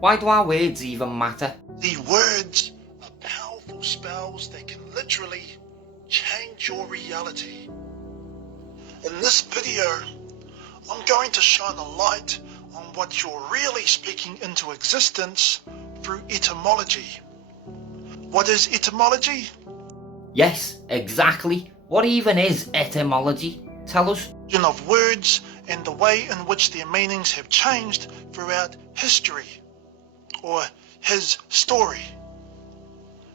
Why do our words even matter? The words are powerful spells that can literally change your reality. In this video, I'm going to shine a light on what you're really speaking into existence through etymology. What is etymology? Yes, exactly. What even is etymology? Tell us. Of words and the way in which their meanings have changed throughout history, or his story.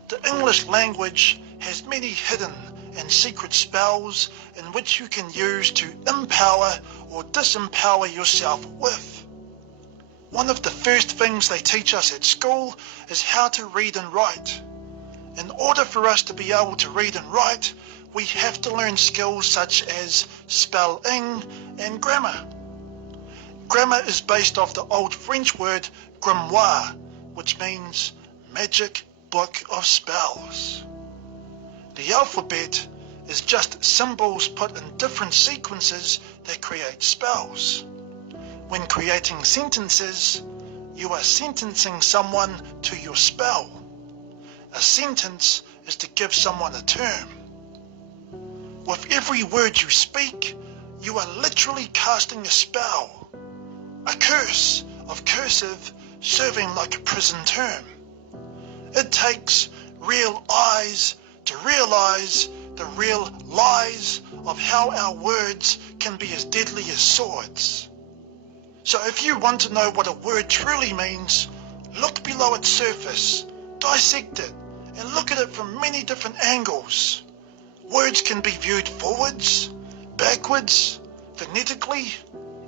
The English language has many hidden and secret spells in which you can use to empower or disempower yourself with. One of the first things they teach us at school is how to read and write. In order for us to be able to read and write, we have to learn skills such as spelling and grammar. Grammar is based off the old French word grimoire, which means magic book of spells. The alphabet is just symbols put in different sequences that create spells. When creating sentences, you are sentencing someone to your spell. A sentence is to give someone a term. With every word you speak, you are literally casting a spell, a curse of cursive serving like a prison term. It takes real eyes to realize the real lies of how our words can be as deadly as swords. So if you want to know what a word truly means, look below its surface, dissect it, and look at it from many different angles. Words can be viewed forwards, backwards, phonetically,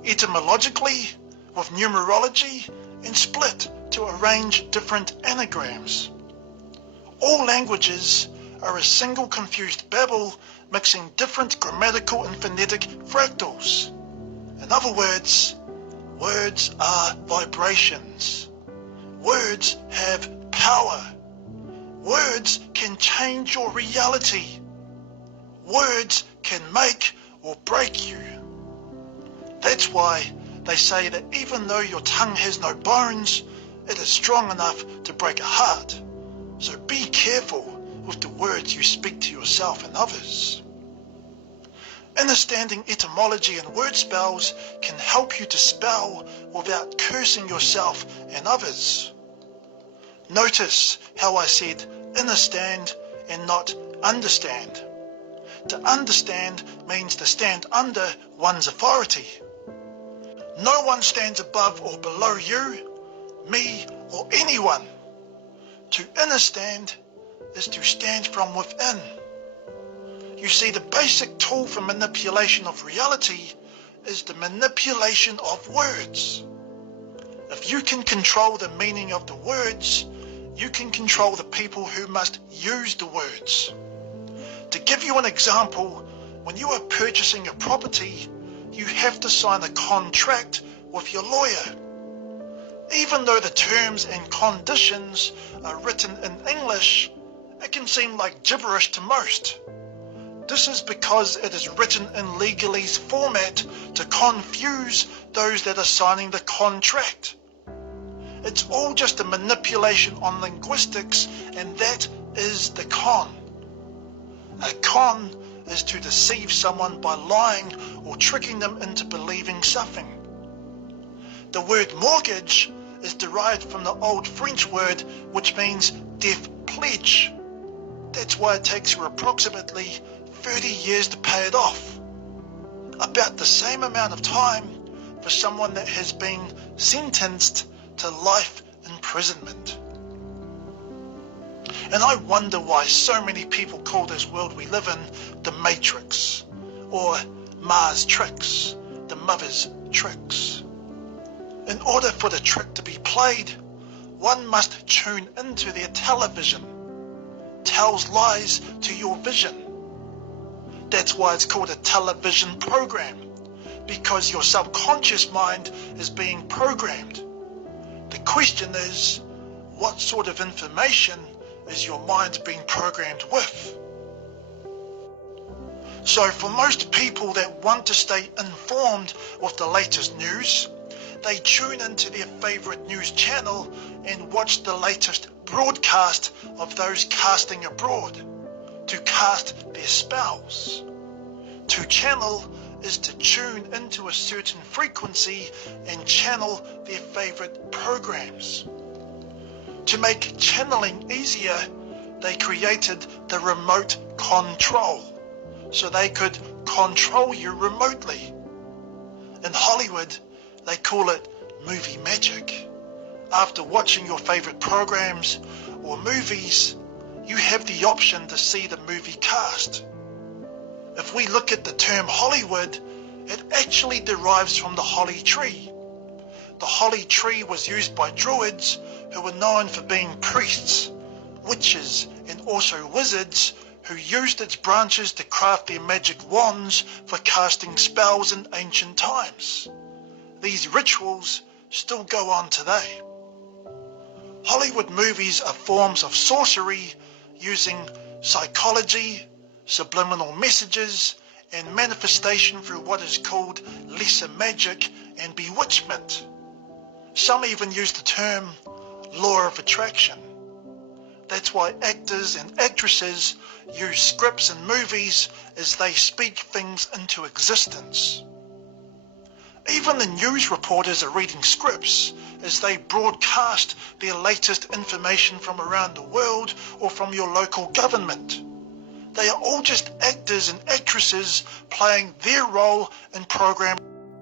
etymologically, with numerology, and split to arrange different anagrams. All languages are a single confused babble mixing different grammatical and phonetic fractals. In other words, words are vibrations. Words have power. Words can change your reality. Words can make or break you. That's why they say that even though your tongue has no bones, it is strong enough to break a heart. So be careful with the words you speak to yourself and others. Understanding etymology and word spells can help you to spell without cursing yourself and others. Notice how I said understand and not understand. To understand means to stand under one's authority. No one stands above or below you, me, or anyone. To understand is to stand from within. You see, the basic tool for manipulation of reality is the manipulation of words. If you can control the meaning of the words, you can control the people who must use the words. To give you an example, when you are purchasing a property, you have to sign a contract with your lawyer. Even though the terms and conditions are written in English, it can seem like gibberish to most. This is because it is written in legalese format to confuse those that are signing the contract. It's all just a manipulation on linguistics, and that is the con. A con is to deceive someone by lying or tricking them into believing something. The word mortgage is derived from the old French word which means death pledge. That's why it takes you approximately 30 years to pay it off. About the same amount of time for someone that has been sentenced to life imprisonment. And I wonder why so many people call this world we live in the Matrix, or Mars tricks, the mother's tricks. In order for the trick to be played, one must tune into their television. Tells lies to your vision. That's why it's called a television program, because your subconscious mind is being programmed. The question is, what sort of information is your mind being programmed with? So for most people that want to stay informed with the latest news, they tune into their favorite news channel and watch the latest broadcast of those casting abroad to cast their spells. To channel is to tune into a certain frequency and channel their favorite programs. To make channeling easier, they created the remote control, so they could control you remotely. In Hollywood, they call it movie magic. After watching your favorite programs or movies, you have the option to see the movie cast. If we look at the term Hollywood, it actually derives from the holly tree. The holly tree was used by druids who were known for being priests, witches, and also wizards who used its branches to craft their magic wands for casting spells in ancient times. These rituals still go on today. Hollywood movies are forms of sorcery using psychology, subliminal messages, and manifestation through what is called lesser magic and bewitchment. Some even use the term law of attraction. That's why actors and actresses use scripts in movies as they speak things into existence. Even the news reporters are reading scripts as they broadcast their latest information from around the world or from your local government. They are all just actors and actresses playing their role in program.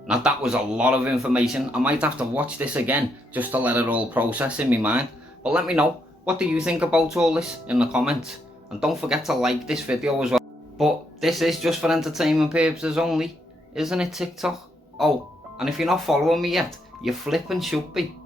Now that was a lot of information. I might have to watch this again just to let it all process in my mind. But let me know, what do you think about all this in the comments? And don't forget to like this video as well. But this is just for entertainment purposes only, isn't it, TikTok? Oh, and if you're not following me yet, you flippin' should be.